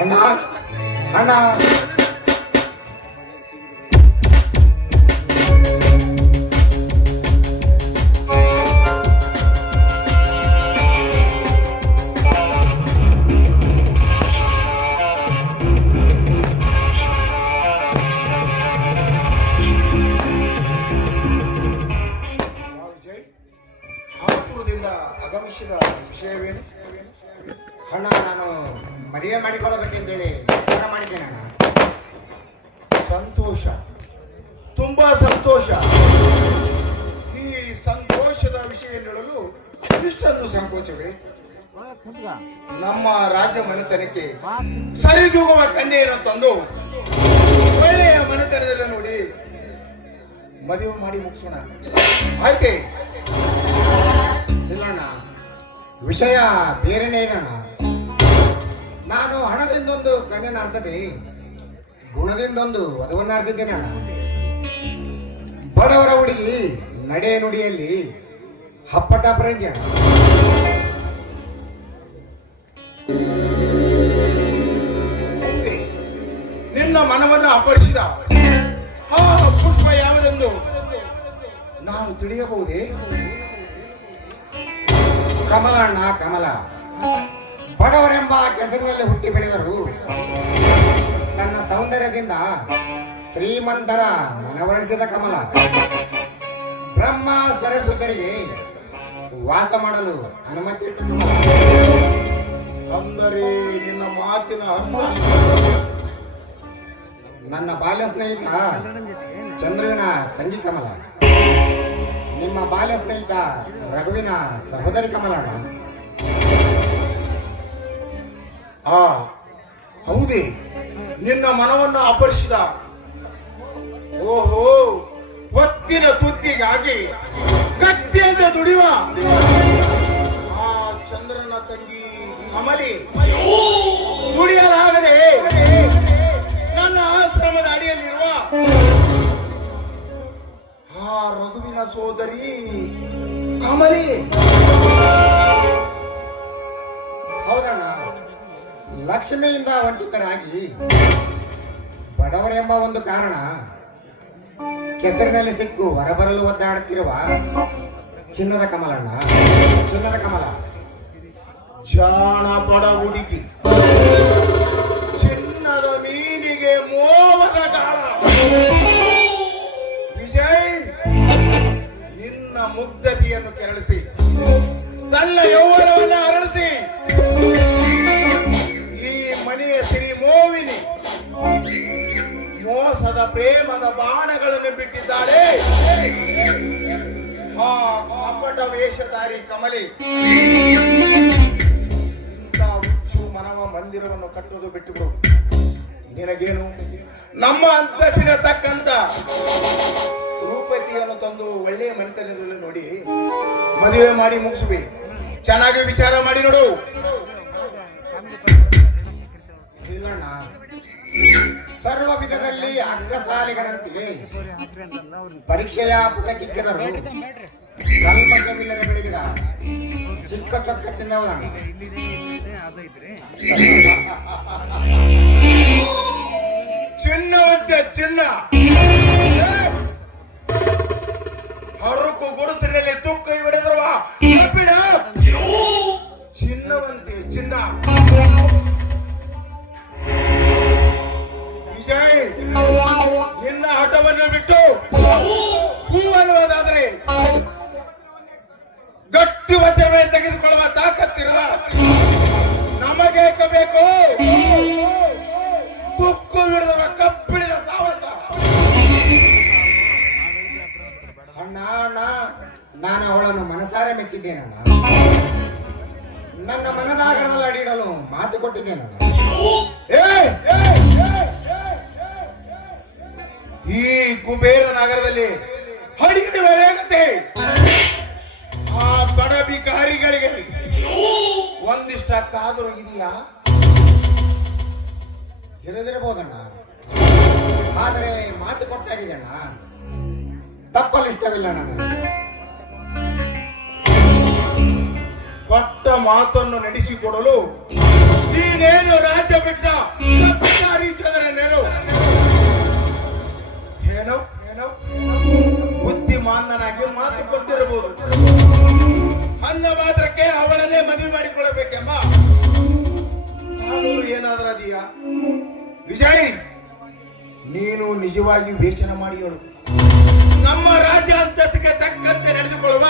ಅಣ್ಣ ಅಣ್ಣ ಆಗಮಿಸಿದ ವಿಷಯವೇನು? ಅಣ್ಣ, ನಾನು ಮದುವೆ ಮಾಡಿಕೊಳ್ಳಬೇಕೆಂತೇಳಿ ನಿರ್ಧಾರ ಮಾಡಿದ್ದೇನೆ ಅಣ್ಣ. ಸಂತೋಷ, ತುಂಬಾ ಸಂತೋಷ. ಈ ಸಂತೋಷದ ವಿಷಯ ಹೇಳಲು ಇಷ್ಟೊಂದು ಸಂಕೋಚವೇ? ನಮ್ಮ ರಾಜ್ಯ ಮನೆತನಕ್ಕೆ ಸರಿದೂಗುವ ಕನ್ಯೆಯನ್ನು ತಂದು ಒಳ್ಳೆಯ ಮನೆತನದಲ್ಲಿ ನೋಡಿ ಮದುವೆ ಮಾಡಿ ಮುಗಿಸೋಣ. ಆಯ್ತೆ? ಇಲ್ಲಣ್ಣ, ವಿಷಯ ಬೇರೆನೇ ಇದೆ ಅಣ್ಣ. ನಾನು ಹಣದಿಂದೊಂದು ಕನ್ಯೆನ ಆರಿಸದೆ ಗುಣದಿಂದೊಂದು ವಧುವನ್ನು ಆರಿಸಿದ್ದೇನೆ ಅಣ್ಣ. ಬಡವರ ಹುಡುಗಿ ನಡೆ ನುಡಿಯಲ್ಲಿ ಹಪ್ಪಟ ಪ್ರಂಜಿ ಅಣ್ಣ. ನಿನ್ನ ಮನವನ್ನು ಅಪರಿಸಿದ ಆ ಪುಷ್ಪ ಯಾವುದೆಂದು ನಾನು ತಿಳಿಯಬಹುದೇ? ಕಮಲ ಅಣ್ಣ, ಕಮಲ. ಬಡವರೆಂಬ ಕೆಸರಿನಲ್ಲಿ ಹುಟ್ಟಿ ಬೆಳೆದರು. ತನ್ನ ಸೌಂದರ್ಯದಿಂದ ಶ್ರೀಮಂತರ ಮನವೊಲಿಸಿದ ಕಮಲ. ಬ್ರಹ್ಮ ಸರಸ್ವತರಿಗೆ ವಾಸ ಮಾಡಲು ಅನುಮತಿ ಇಟ್ಟ ಕಮಲ. ಅಂದರೆ ನಿನ್ನ ಮಾತಿನ ಅರ್ಥ, ನನ್ನ ಬಾಲ್ಯ ಸ್ನೇಹಿತ ಚಂದ್ರುವಿನ ತಂಗಿ ಕಮಲ, ನಿಮ್ಮ ಬಾಲ್ಯ ಸ್ನೇಹಿತ ರಘುವಿನ ಸಹೋದರಿ ಕಮಲಣ್ಣ. ಹೌದೇ? ನಿನ್ನ ಮನವನ್ನು ಅಪರಿಸಿದ ಓಹೋ ಒತ್ತಿನ ತುತ್ತಿಗಾಗಿ ಕತ್ತಿಯಿಂದ ದುಡಿಯುವ ಆ ಚಂದ್ರನ ತಂಗಿ ಕಮಲಿ ದುಡಿಯಲಾಗದೆ ನನ್ನ ಆಶ್ರಮದ ಅಡಿಯಲ್ಲಿರುವ ಆ ರಘುವಿನ ಸೋದರಿ ಕಮಲಿ. ಹೌದಣ್ಣ, ಲಕ್ಷ್ಮಿಯಿಂದ ವಂಚಿತರಾಗಿ ಬಡವರೆಂಬ ಒಂದು ಕಾರಣ ಕೆಸರಿನಲ್ಲಿ ಸಿಕ್ಕು ಹೊರಬರಲು ಒದ್ದಾಡುತ್ತಿರುವ ಚಿನ್ನದ ಕಮಲಣ್ಣ, ಚಿನ್ನದ ಕಮಲ. ಜಾಣ ಬಡ ಹುಡುಗಿ, ಚಿನ್ನದ ಮೀನಿಗೆ ಮೋಹದ ಕಾಳ. ವಿಜಯ್, ನಿನ್ನ ಮುಗ್ಧತೆಯನ್ನು ಕೆರಳಿಸಿ ತನ್ನ ಯೌವನವನ್ನು ಅರಳಿಸಿ ಈ ಮನೆಯ ಸಿರಿ ಮೋವಿನಿ ಮೋಸದ ಪ್ರೇಮದ ಬಾಣಗಳನ್ನು ಬಿಟ್ಟಿದ್ದಾಳೆ ಆ ಕಪಟ ವೇಷಧಾರಿ ಕಮಲಿ. ಇಂಥ ಹುಚ್ಚು ಮನವ ಮಂದಿರವನ್ನು ಕಟ್ಟುವುದು ಬಿಟ್ಟು ಬಿಡು. ನಿನಗೇನು? ನಮ್ಮ ಅಂತಸ್ತಿನ ತಕ್ಕಂತ ರೂಪತಿಯನ್ನು ತಂದು ಒಳ್ಳೆಯ ಮನೆತನದಲ್ಲಿ ನೋಡಿ ಮದುವೆ ಮಾಡಿ ಮುಗಿಸುವೆ. ಚೆನ್ನಾಗಿ ವಿಚಾರ ಮಾಡಿ ನೋಡು. ಇಲ್ಲಣ್ಣ, ಸರ್ವ ವಿಧದಲ್ಲಿ ಅಗ್ರಸಾಲಿಗರಂತೆ ಪರೀಕ್ಷೆಯ ಪುಟಕ್ಕಿಕ್ಕಿದರು ಕಲ್ಮಶವಿಲ್ಲದೆ ಬೆಳಗಿದ ಚಿಕ್ಕ ಚೊಕ್ಕ ಚಿನ್ನವದಣ್ಣ. ಚಿನ್ನವಂತೆ ಚಿನ್ನ ಹರಕು ಗುಡಿಸಿನಲ್ಲಿ ತುಕ್ಕ ಹಿಡಿದ್ರವ ಬಿಡ. ಚಿನ್ನವಂತೆ ಚಿನ್ನ ವಿಜಯ್, ನಿನ್ನ ಹಠವನ್ನು ಬಿಟ್ಟು ಹೂವನ್ನುವುದಾದ್ರೆ ಗಟ್ಟಿ ವಜ್ರವೇ ತೆಗೆದುಕೊಳ್ಳುವ ತಾಕತ್ತಿರುವ ನಮಗೆ ಬೇಕು. ತುಕ್ಕು ಹಿಡಿದವ ಕಬ್ಬಿಡಿದ ಸಾವಸ. ಅಣ್ಣ ಅಣ್ಣ, ನಾನು ಅವಳನ್ನು ಮನಸಾರೆ ಮೆಚ್ಚಿದ್ದೇನಣ್ಣ. ನನ್ನ ಮನದಾಗರದಲ್ಲಿ ಅಡಿಡಲು ಮಾತು ಕೊಟ್ಟಿದ್ದೇನಣ್ಣ. ಈ ಕುಬೇರ ನಗರದಲ್ಲಿ ಹಡಿಯುವ ವೇಗತೆ ಆ ಬಡ ಬಿಕಾರಿಗಳಿಗೆ ಒಂದಿಷ್ಟಕ್ಕಾದರೂ ಇದೆಯಾ? ಇರದಿರಬಹುದಣ್ಣ, ಆದರೆ ಮಾತು ಕೊಟ್ಟಾಗಿದೆ ಅಣ್ಣ. ತಪ್ಪಲ್ಲಿ ಇಷ್ಟವಿಲ್ಲ ನನಗೆ. ಕೊಟ್ಟ ಮಾತನ್ನು ನಡೆಸಿಕೊಡಲು ನೀನೇನು ರಾಜ್ಯ ಬಿಟ್ಟ ಸರ್ಕಾರಿ ಜನರನ್ನೇನು ಏನೋ ಏನೋ ಬುದ್ಧಿಮಾನನಾಗಿ ಮಾತು ಕೊಟ್ಟಿರಬಹುದು. ಅಂದ ಮಾತ್ರಕ್ಕೆ ಅವಳನ್ನೇ ಮದುವೆ ಮಾಡಿಕೊಳ್ಳಬೇಕೆಂಬ ಕಾನೂನು ಏನಾದರೂ ಅದೆಯಾ? ವಿಜಯ್, ನೀನು ನಿಜವಾಗಿ ಯೋಚನೆ ಮಾಡಿ ಹೇಳು. ನಮ್ಮ ರಾಜ್ಯ ಅಂತಸ್ತಿಗೆ ತಕ್ಕಂತೆ ನಡೆದುಕೊಳ್ಳುವ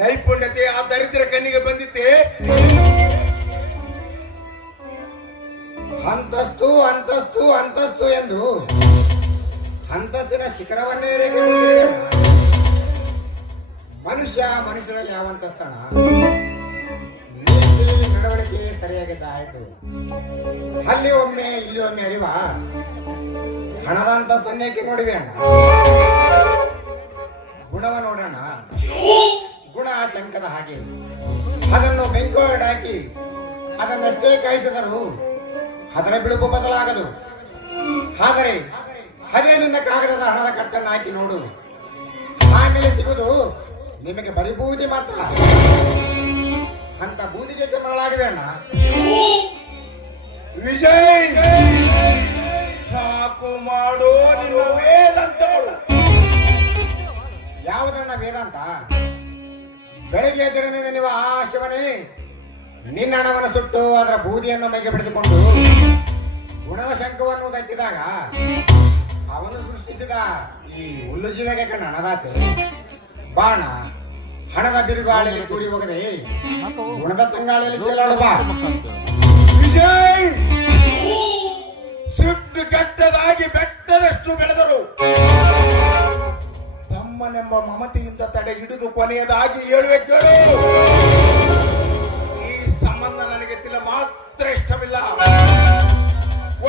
ನೈಪುಣ್ಯತೆ ಆ ದರಿದ್ರ ಕಣ್ಣಿಗೆ ಬಂದಿತ್ತೆ. ಅಂತಸ್ತು ಅಂತಸ್ತು ಅಂತಸ್ತು ಎಂದು ಅಂತಸ್ತಿನ ಶಿಖರವನ್ನೇ ಮನುಷ್ಯ ಮನುಷ್ಯರಲ್ಲಿ ಯಾವ ಅಂತಸ್ತಣ? ನೀತಿ ನಡವಳಿಕೆ ಸರಿಯಾಗಿದ್ದ ಆಯ್ತು. ಅಲ್ಲಿ ಒಮ್ಮೆ ಇಲ್ಲಿ ಒಮ್ಮೆ ಅರಿವ ಹಣದ ಅಂತಸ್ತನ್ನೇಕೆ ನೋಡಿವೆ ಅಣ್ಣ. ಗುಣವ ನೋಡೋಣ. ಗುಣ ಶಂಕದ ಹಾಗೆ ಅದನ್ನು ಬೆಂಕೋಡಾಕಿ ಅದನ್ನಷ್ಟೇ ಕಾಯಿಸಿದರು ಅದರ ಬಿಳುಪು ಬದಲಾಗದು. ಆದರೆ ಅದೇ ನಿನ್ನ ಕಾಗದದ ಹಣದ ಕಟ್ಟನ್ನು ಹಾಕಿ ನೋಡು, ಆಮೇಲೆ ಸಿಗುವುದು ನಿಮಗೆ ಬರೀ ಬೂದಿ ಮಾತ್ರ. ಅಂತ ಬೂದಿಗೆ ಮರಳಾಗಿವೆ ಅಣ್ಣ. ವಿಜಯ್, ಸಾಕು ಮಾಡೋ ನಿನ್ನ ವೇದಾಂತಗಳು. ಯಾವುದನ್ನ ವೇದಾಂತ? ಬೆಳಗ್ಗೆ ಎದ್ದೊಡನೆ ನೀವು ಆ ಶಿವನೇ ನಿನ್ನ ಹಣವನ್ನು ಸುಟ್ಟು ಅದರ ಬೂದಿಯನ್ನು ಮೈಗೆ ಬಿಡಿದುಕೊಂಡು ಗುಣದ ಶಂಕವನ್ನು ದಕ್ಕಿದಾಗ ಅವನು ಸೃಷ್ಟಿಸಿದ ಈ ಹುಲ್ಲು ಜೀವಗೆ ಕಣ್ಣ ಹಣದಾಸೆ ಬಾಣ ಹಣದ ಬಿರುಗಾಳಿಯಲ್ಲಿ ತೂರಿ ಹೋಗದೆ ಗುಣದ ತಂಗಾಳಿಯಲ್ಲಿ ತೇಲಾಡು ಬಾ. ವಿಜಯ್, ಸಿಟ್ಟು ಕೆಟ್ಟದಾಗಿ ಬೆಟ್ಟದಷ್ಟು ಬೆಳೆದರು ತಮ್ಮನೆಂಬ ಮಮತೆಯಿಂದ ತಡೆ ಹಿಡಿದು ಕೊನೆಯದಾಗಿ ಹೇಳುವೆ ಕೇಳು. ಈ ಸಂಬಂಧ ನನಗೆ ತಿಳ ಮಾತ್ರ ಇಷ್ಟವಿಲ್ಲ.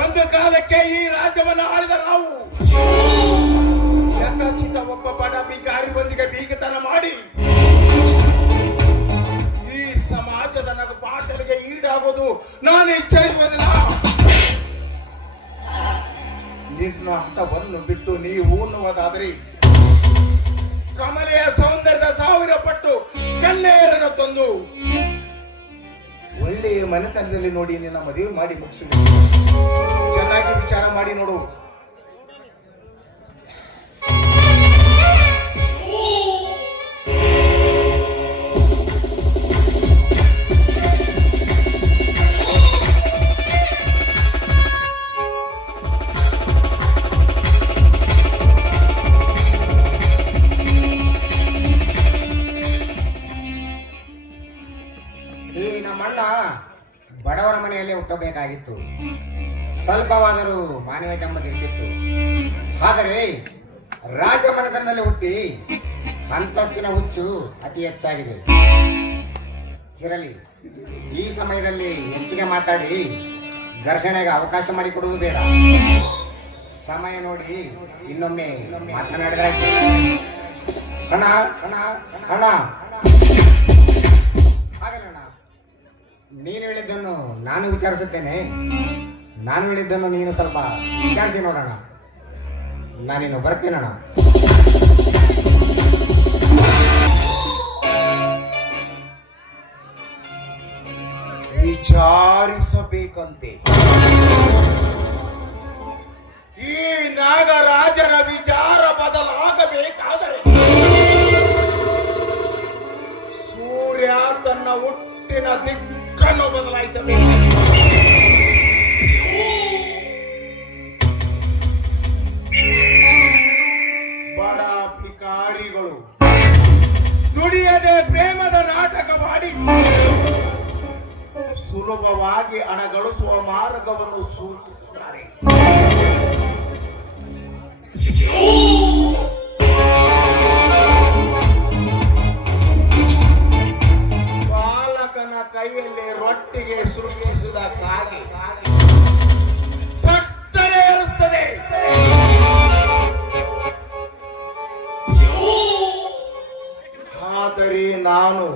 ಒಂದು ಕಾಲಕ್ಕೆ ಈ ರಾಜ್ಯವನ್ನು ಆಳಿದ ನಾವು ಯಥಾಚಿತ ಒಬ್ಬ ಬಡ ಬಿಕಾರಿಯೊಂದಿಗೆ ಬೀಗತನ ಮಾಡಿ ಈ ಸಮಾಜದ ನಗು ಪಾಟಲಿಗೆ ಈಡಾಗುವುದು ನಾನು ಇಚ್ಛಿಸುವುದಿಲ್ಲ. ನಿನ್ನ ಹಠವನ್ನು ಬಿಟ್ಟು ನೀವು ಉಣ್ಣುವುದಾದರೆ ಕಮಲೆಯ ಸೌಂದರ್ಯದ 1000 ಪಟ್ಟು ಕನ್ನೆಯರನ್ನು ತಂದು ಒಳ್ಳೆಯ ಮನೆತನದಲ್ಲಿ ನೋಡಿ ನಿನ್ನ ಮದುವೆ ಮಾಡಿ ಮುಗಿಸು. ಚೆನ್ನಾಗಿ ವಿಚಾರ ಮಾಡಿ ನೋಡು. ಬಡವರ ಮನೆಯಲ್ಲಿ ಹುಟ್ಟಬೇಕಾಗಿತ್ತು. ಸ್ವಲ್ಪವಾದರೂ ಮಾನವೀಯತೆ ಎಂಬುದಿರ್ತಿತ್ತು. ಆದರೆ ರಾಜಮನೆತನದಲ್ಲಿ ಹುಟ್ಟಿ ಅಂತಸ್ತಿನ ಹುಚ್ಚು ಅತಿ ಹೆಚ್ಚಾಗಿದೆ. ಇರಲಿ, ಈ ಸಮಯದಲ್ಲಿ ಹೆಚ್ಚಿಗೆ ಮಾತಾಡಿ ಘರ್ಷಣೆಗೆ ಅವಕಾಶ ಮಾಡಿಕೊಡುವುದು ಬೇಡ. ಸಮಯ ನೋಡಿ ಇನ್ನೊಮ್ಮೆ ಮಾತನಾಡಿದ್ರಾಯ್ತು. ಹಣ ಹಣ ಹಣ ಹಾಗಲ್ಲಣ್ಣ, ನೀನು ಹೇಳಿದ್ದನ್ನು ನಾನು ವಿಚಾರಿಸುತ್ತೇನೆ. ನಾನು ಹೇಳಿದ್ದನ್ನು ನೀನು ಸ್ವಲ್ಪ ವಿಚಾರಿಸಿ ನೋಡೋಣ. ನಾನಿನ್ನು ಬರ್ತೀನಣ್ಣ. ಆಗಬೇಕಂತೆ. ಈ ನಾಗರಾಜನ ವಿಚಾರ ಬದಲಾಗಬೇಕಾದರೆ ಸೂರ್ಯ ತನ್ನ ಹುಟ್ಟಿನ ದಿಕ್ಕನ್ನು ಬದಲಾಯಿಸಬೇಕು. ಬಡ ಭಿಕಾರಿಗಳು ದುಡಿಯದೆ ಪ್ರೇಮದ ನಾಟಕ ಮಾಡಿ ಸುಲಭವಾಗಿ ಹಣ ಗಳಿಸುವ ಮಾರ್ಗವನ್ನು ಸೂಚಿಸುತ್ತಾರೆ. ಬಾಲಕನ ಕೈಯಲ್ಲಿ ರೊಟ್ಟಿಗೆ ಸೃಷ್ಟಿಸಿದ ಕಾಗೆ ಸತ್ತರೆ ಇರುತ್ತದೆ. ಆದರೆ ನಾನು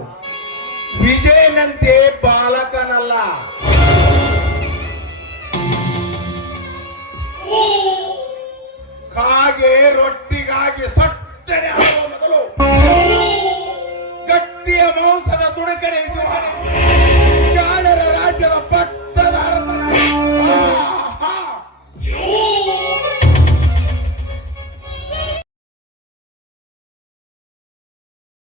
ವಿಜಯನಂತೆ ಬಾಲಕನಲ್ಲ. ಕಾಗೆ ರೊಟ್ಟಿಗಾಗಿ ಸಟ್ಟನೆ ಆಗುವ ಮೊದಲು ಗಟ್ಟಿಯ ಮಾಂಸದ ತುಣಕರಿಸುವ